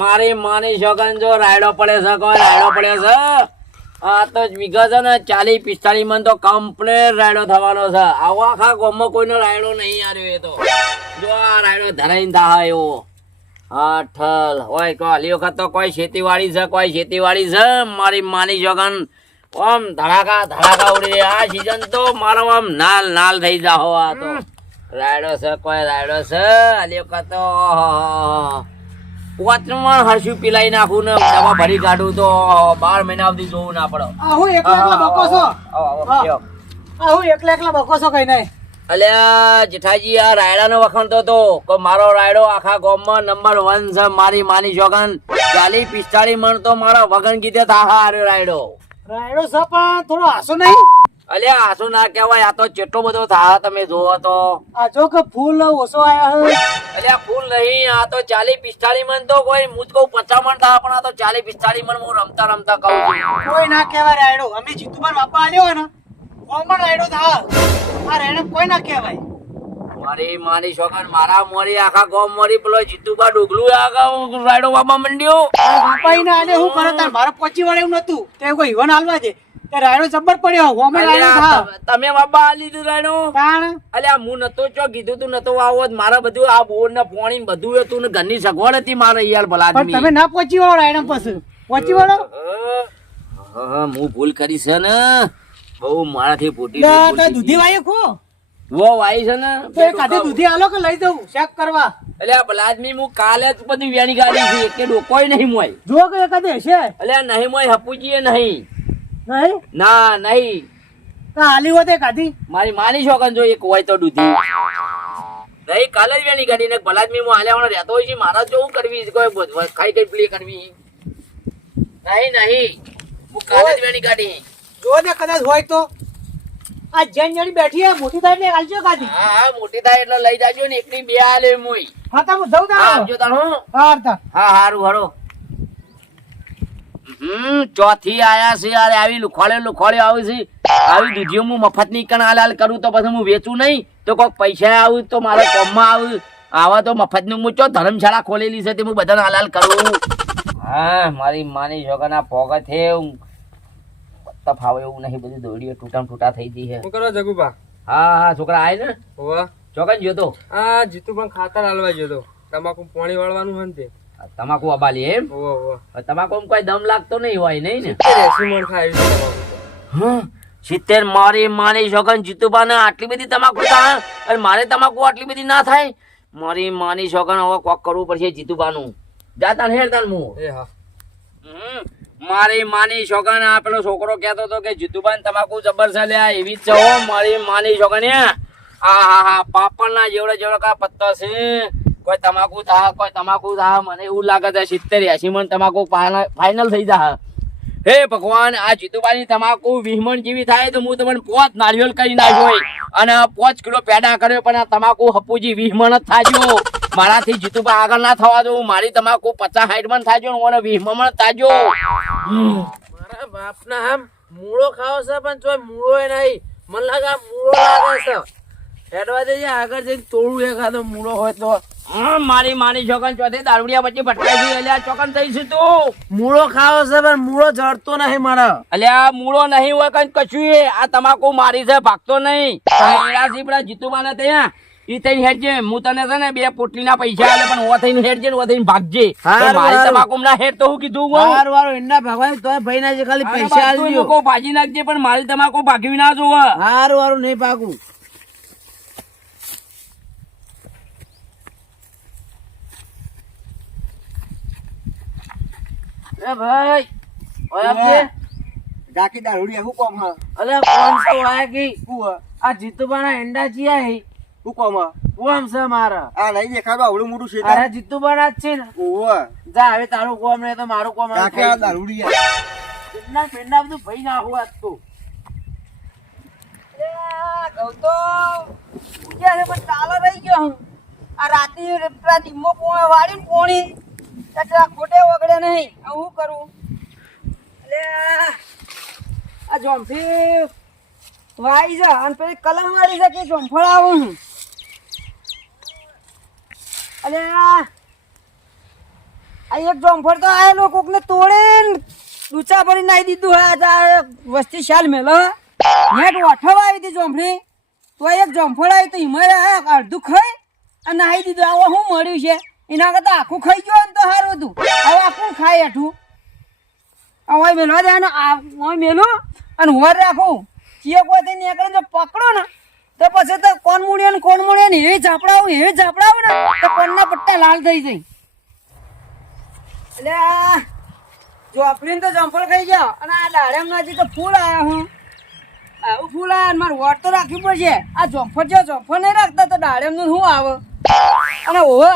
મારી માની છોકન જો રાયડો પડે છે કોઈ રાયડો પડે છે આ તો વિગત છે ને 40-45 મન તો કમ્પ્લેટ રાયડો થવાનો છે આવો આખા ગામમાં કોઈનો રાયડો નહીં આવ્યો એ તો જો આ રાયડો ધરાઈને થાય એવો હા ઠલ ઓય કો આલી વખત તો કોઈ ખેતીવાડી છે મારી માની છોકન આમ ધડાકા ઉડી આ સીઝન તો મારો આમ નાલ થઈ જાઓ આ તો રાયડો છે આલી વખત તો પોચમાં હરશું પીલાઈ નાખું ને દવા ભરી કાઢું તો 12 મહિના સુધી જોવું ના પડે હું એકલા બકો છો કઈ નહીં અલ્યા જેઠાજી આ રાયડા નો વખાણતો તો મારો રાયડો આખા ગામમાં નંબર 1 છે મારી માની છોકન 40-45 મણ તો મારા વગન કીધે થાહા આર્યો રાયડો છે પણ થોડો આસો નહીં અલ્યા આસો ના કહેવાય આ તો કેટલો બધો થાહા તમે જોવો તો આ જો કે ફૂલ ઓછો આયા હે અલ્યા ફૂલ નહીં આ તો 40-45 મણ તો કોઈ હું જ કહું 50 મણ થા પણ આ તો 40-45 મણ હું રમતા કહું કોઈ ના કહેવાય રાયડો અમે જીતુબાન બાપા આલ્યો હોય ને કોમન રાયડો થા આ રાયડો કોઈ ના કહેવાય મારી માની છોકન મારા મોરી આખા ગામ મોરી પેલો જીતુબા ડોગલું આખા રાયડો વાપા મંડ્યો બાપાઈ ને આલે હું કરે તાર મારે પહોંચી વળે એવું નતું તે કોઈ ઈવન હાલવા દે તે રાયડો જબ્બર પડ્યો કોમન રાયડો થા તમે બાપા આ લીધું રાયડો કાણ અલ્યા હું નતો ચો કીધું તું નતો આવો મારા બધું આ બોર ને પાણી બધું હતું ને ઘરની સગવડ હતી મારે યાર ભલા પણ તમે ના પહોંચી વળો રાયડો પછી પહોંચી વળો હું ભૂલ કરી છે ને બહુ મારાથી ફૂટી દૂધી વાય ખો વો વાઈ છે ને તો કાઢી દૂધી આલો કે લઈ જવું ચેક કરવા અલ્યા ભલાદમી હું કાલે જ બધી વેણી ગાડી છે કે ડોકોય નહીં મોય જો કે કદે છે અલ્યા નહીં મોય હપુજીએ નહીં નહીં ના નહીં તો આલી હોતે કાઢી મારી માની છોકન જો એક હોય તો દૂધી નહીં કાલે જ વેણી ગાડી ને ભલાદમી હું હાલ્યા રહેતો હોય છે મારા જો કરવી કોઈ ખાઈ પ્લે કરવી નહીં હું કાલે જ વેણી ગાડી જો ને કદાચ હોય તો આ જેન જણી બેઠી હે મોટી થાય એટલે આલજો કાઢી હા મોટી થાય એટલે લઈ જાજો ને એકની બે આલે મોય હા તો હું જઉં તા આવજો તાણ હો હા હારું હરો ચોથી આયા છે યાર આવી લુખોડે આવી છે આવી દૂધીઓ હું મફત ની કણ હાલ કરું તો પછી હું વેચું નહીં તો કોઈક પૈસા આવું તો મારા કોમમાં આવું આવા તો મફત નું હું ચો ધર્મશાળા ખોલેલી છે તે હું બધાને હાલ કરું હા મારી માની છોકરા પોગત છે ફાવે એવું નહીં બધું દોડીઓ તૂટા થઈ ગઈ છે શું કરો જગુબા હા છોકરા આય ને હોવા ચોકન જોતો આ જીતુ પણ ખાતર હાલવા ગયો તમાકુ પાણી વાળવાનું હોય ને તે તમાકુ અબાલી એમ હોવા હોવા તમાકુ કોઈ દમ લાગતો નહીં હોય નહીં ને 80 મણ ખાય છે તમાકુ તો 70 મારી માની છોકન જીતુબા ને આટલી બધી તમાકુ થાય અને મારે તમાકુ આટલી બધી ના થાય મારી માની છોકન હવે કોક કરવું પડશે જીતુબાનું જાતા હેરતા હું એ હા મારી માની છોકન આ પેલો છોકરો કહેતો હતો કે જીતુબાન તમાકુ જબર છે લ્યા એવી જ છે મારી માની છોકન હા પાપડના જેવડો કા પત્તો છે કોઈ તમાકુ થા મને એવું લાગે છે 70-80 મણ તમાકુ ફાઇનલ થઈ જા હે ભગવાન આ જીતુબાની તમાકુ 20 મણ જેવી થાય તો હું તમને 5 નારિયેળ કરી નાખ્યો અને 5 કિલો પેડા કર્યો પણ આ તમાકુ હપુજી 20 મણ જ થાજો મારાથી જીતુબા આગળ ના થવા દો મારી તમાકુ 50-60 મણ થાજો મને 20 મણ થાજો મારા બાપના આમ મૂળો ખાવો છે પણ તોય મૂળો એ નહીં મને લાગે મૂળો લાગે છે હેડવા દેજે આગળ જઈને તોડું એખાદો મૂળો હોય તો મારી માની છોકન ચોથી દારૂડિયા વચ્ચે ભટકાઈ ગઈ અલ્યા ચોકન થઈ છે તું મૂળો ખાવો છે પણ મૂળો જડતો નહીં મારા અલ્યા મૂળો નહીં હોય કઈ કશું આ તમાકુ મારી છે ભાગતો નહીં પેલા જીતુબા ને ત્યાં ઈ થઈને હેડજે હું તને છે ને 2 પોટલીના પૈસા આલે પણ ઓ થઈને હેડજે ને ઓ થઈને ભાગજે મારી તમાકુ ના હેડ તો હું કીધું હારું એના ભગવાન તોય ભાઈ ના જે ખાલી પૈસા આલજો કો ભાજી નાખજે પણ મારી તમાકુ ભાગવી ના જોવા હારું નહીં ભાગું એ ભાઈ ઓય આપજે ડાકી દારૂડિયા હું કોમ હા અલે કોણ તો આયા કી હું આ જીતુબાના એંડા ચિયા હે હું કોમ કોમ છે મારા આ નહીં દેખાડો આવડું મોટું છે અરે જીતુબાના જ છે ને ઓવા જા હવે તારું કોમ ને તો મારું કોમ ડાકી આ દારૂડિયા કેટલા પેંડા બધું ભાઈ નાખું આજ તો તો ઉજ્યા પણ ચાલો રહી ગયો હું આ રાતે પેલા નિમ્મો વાળીને પોણી એટલે ખોટે વગડે નહીં હું કરું એટલે આ જોમફી વાઈ છે અને પેલી કલમ વાળી છે કે જોમફળ આવું હું એટલે આ આ એક જોમફળ તો આયેલો કોકને તોડીને ડૂચા ભરી નાખી દીધું હે આ વસ્તી શાલ મેલો નેટ ઓઠવા આવી હતી જોમફળી તો એક જોમફળ આવી તો હિમારે અડધું ખાઈ અને નાહી દીધું આવો શું મળ્યું છે એના કરતા આખું ખાઈ ગયો ને તો સારું હતું હવે આખું ખાય હેઠું હવે મેલવા દે ને મેલું અને હોર રાખું ચીએ કોઈ નીકળે જો પકડો ને તો પછી તો કોણ મૂળ્યો ને એવી ઝાપડાવું ને તો કોણના પટ્ટા લાલ થઈ જાય એટલે જોફરીને તો જમફળ ખાઈ ગયો અને આ દાડમ નાજી તો ફૂલ આયા હું આવું ફૂલ આયા મારે વોટ તો રાખવી પડશે આ જમફળ નહીં રાખતા તો દાડમ નું શું આવે અને ઓવે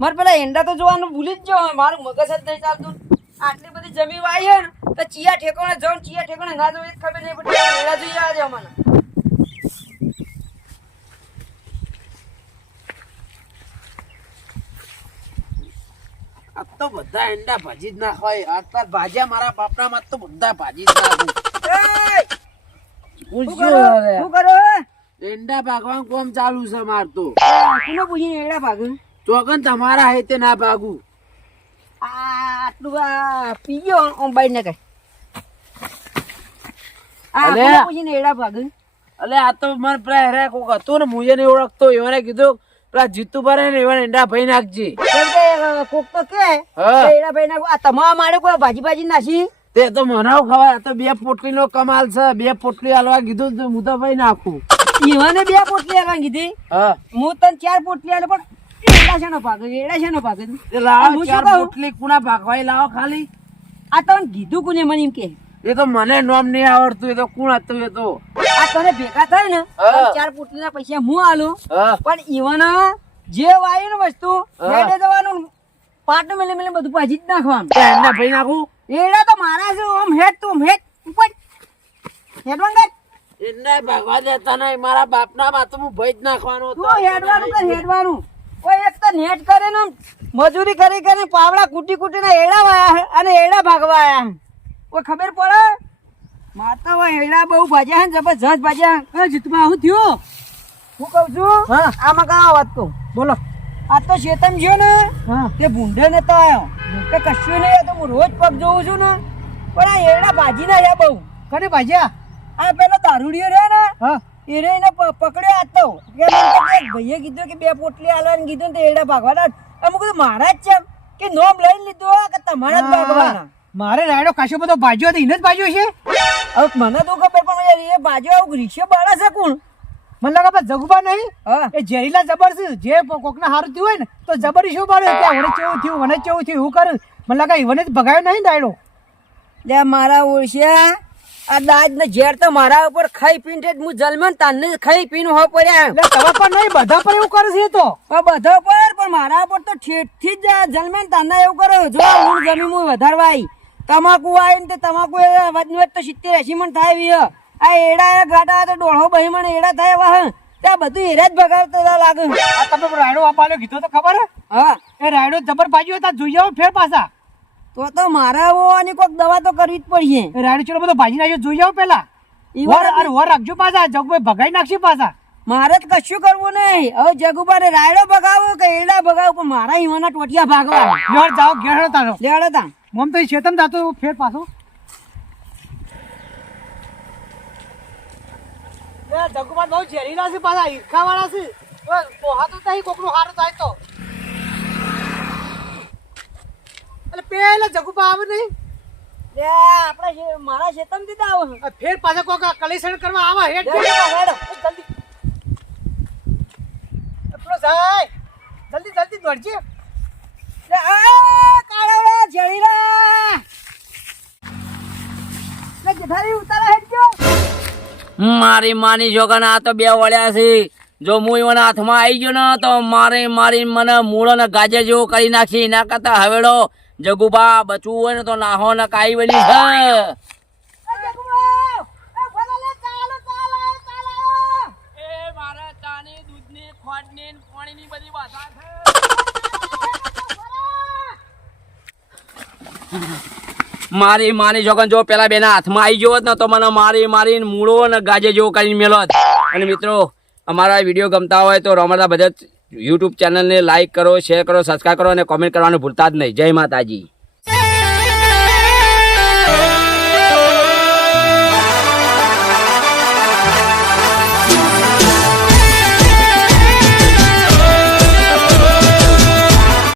મારે પેલા એંડા તો જોવાનું ભૂલી જ જાવ મારું મગજ જ નહીં ચાલતું આટલી બધી જમીન વાઈ છે ને તો ચિયા ઠેકોણે જાઉં ચિયા ઠેકોણે ના જાઉં એ ખબર નહીં પડતી એડા જોઈએ આજે અમને આ તો બધા એંડા ભાજી જ નાખવાય આટલા ભાજ્યા મારા બાપના માં તો બધા ભાજી જ નાખું શું કરો એંડા ભાગવાનું કોમ ચાલુ છે માર તો કોને પૂછીને એડા ભાગ્યું ચોગન તમારા હાથે ના ભાગું આટલું પી ગયો ઓમ બાઈ ને કઈ અલે. કોને પૂછીને એડા ભાગ્યું અલે આ તો મને પેલા હેરા કોક હતું ને મુજે નહીં ઓળખતો એવાને કીધું પેલા જીતુ ભરે ને એવાને એંડા ભાઈ નાખજે કેમ કે કોક તો કે હા. એડા ભાઈ ના આ તમારા મારે કોઈ ભાજી નાખી તે તો મનાવ ખવાય આ તો 2 પોટલી નો કમાલ છે 2 પોટલી હાલવા કીધું તો હું તો ભાઈ નાખું ઈવાને 2 પોટલી આવા કીધી હા હું તને 4 પોટલી આલે પણ એડા શેનો ભાગે તે લાવો હું શું 4 કહું? પોટલી કુણા ભાગવાય લાવો ખાલી આ તને કીધું કોને મને એમ કે એ તો મને નોમ નહીં આવડતું એ તો કોણ હતું એ તો આ તને ભેગા થાય ને હા. 4 પોટલી ના પૈસા હું આલું હા પણ ઈવાના જે વાયુ ને વસ્તુ હા. હેડે જવાનું પાટું મેલે બધું ભાજી જ નાખવાનું તે એંડા ભાઈ નાખું એડા તો મારા છે ઓમ હેડ તું હેડ ઉપર હેડવાંગા એંડા ભાગવા દેતા નહીં મારા બાપના માં તો હું ભાઈ જ નાખવાનો હતો તું હેડવાનું કર હેડવાનું કોઈ એક તો નેટ કરે ને મજૂરી કરી કરીને પાવડા કૂટી ને એડા વાયા અને એડા ભાગવા આયા કોઈ ખબર પડે માતા હોય એડા બહુ ભાજ્યા ને જબરજસ્ત ભાજ્યા જીતમાં આવું થયું હું કહું છું હા. આમાં કાં વાત કહું બોલો આ તો શેતન ગયો ને હા તે ભૂંડે નતો આવ્યો કે કશું નહીં આ તો હું રોજ પગ જોઉં છું ને પણ આ એડા ભાજી ના રહ્યા બહુ કને ભાજ્યા આ પેલો દારૂડિયો રહ્યો ને હા એ રહીને પકડ્યો આ તો કે મને તો કે ભાઈએ કીધું કે 2 પોટલી આલવાનું કીધું ને તે એડા ભાગવાના અમુક કીધું મારા જ છે કે નોમ લઈને લીધું કે તમારા જ ભાગવાના મારે રાયડો કાશો બધો ભાજ્યો હતો એને જ ભાજ્યો છે હવે મને તો ખબર પણ યાર એ બાજુ આવું રીક્ષે બાળા છે કોણ મને લાગે પણ જગુબા નહીં હા એ ઝેરીલા જબર છે જે કોકના હારું થયું હોય ને તો જબર શું બાળે કે મને કેવું થયું એવું કરું મને લાગે ઈવને જ ભગાયો નહીં ને રાયડો લે મારા ઓળશ્યા આ દાજ ને ઝેર તો મારા ઉપર ખાઈ પીને જ હું જન્મ્યો ને તાને ખાઈ પીને હો પડ્યા એટલે તમારા પર નહીં બધા પર એવું કરે છે એ તો પણ બધા પર પણ મારા પર તો ઠેઠથી જ જન્મ્યો ને તાને એવું કરે જો આ ઊંઘ જમી હું વધારવા આવી તમાકુ આવી ને તે તમાકુ વધ તો 70-80 મણ થાય એવી આ એડા ગાડા તો 150 મણ એડા થાય વાહ ત્યાં બધું એરા જ ભગાવતા લાગે આ તમે રાયડો વાપાલ્યો કીધો તો ખબર હે હા એ રાયડો જબર ભાજ્યો હતા જોઈ આવો ફેર પાછા તો મારા આની કોઈક દવા તો કરવી જ પડશે એ રાયડો ચલો બધો ભાજી નાખ્યો જોઈ આવો પેલા ઈ વર વાત અરે વર રાખજો પાછા જગભાઈ ભગાઈ નાખશે પાછા મારે તો કશું કરવું નહીં હવે જગુબાને રાયડો ભગાવો કે એડા ભગાવો પણ મારા ઈવાના ટોટિયા ભાગવા ઘેર જાઓ ઘેર હેડો તારો લેડો તા મમ તો ચેતન જાતો ફેર પાછો જગુબા બહુ ઝેરીલા છે પાછા ઈરખા વાળા છે પોહા તો નહીં કોકનું હારું થાય તો એટલે પેલા જગુબા આવે નહીં લે આપણે મારા શેતમ દીધા આવો આ ફેર પાછા કોક કલેક્શન કરવા આવા હેડ લેડો તા, લેડો. જલ્દી પેલો જાય જલ્દી દોડજે લે આ કાળાવડા જળીલા લે જેઠારી ઉતારા હેડજો મારી માની છોકરા આ તો 2 વળ્યા છે જો હું એના હાથમાં આવી ગયો ને તો મારી મને મૂળો ને ગાજર જેવો કરી નાખી એના કરતા હવેડો જગુબા બચવું હોય ને તો નાહો ને કાઈ બની છે એ મારા ચાની દૂધની ખોડની પાણીની બધી વાતા છે મારી માની છોકરા જો પેલા બેના હાથમાં આવી ગયો હોત ને તો મને મારી મૂળો ને ગાજે જેવો કરીને મેલો અને મિત્રો અમારા વિડીયો ગમતા હોય તો રમતા બધા યુટ્યુબ ચેનલને લાઇક કરો, શેર કરો, સબસ્ક્રાઈબ કરો અને કોમેન્ટ કરવાનું ભૂલતા જ નહીં. જય માતાજી.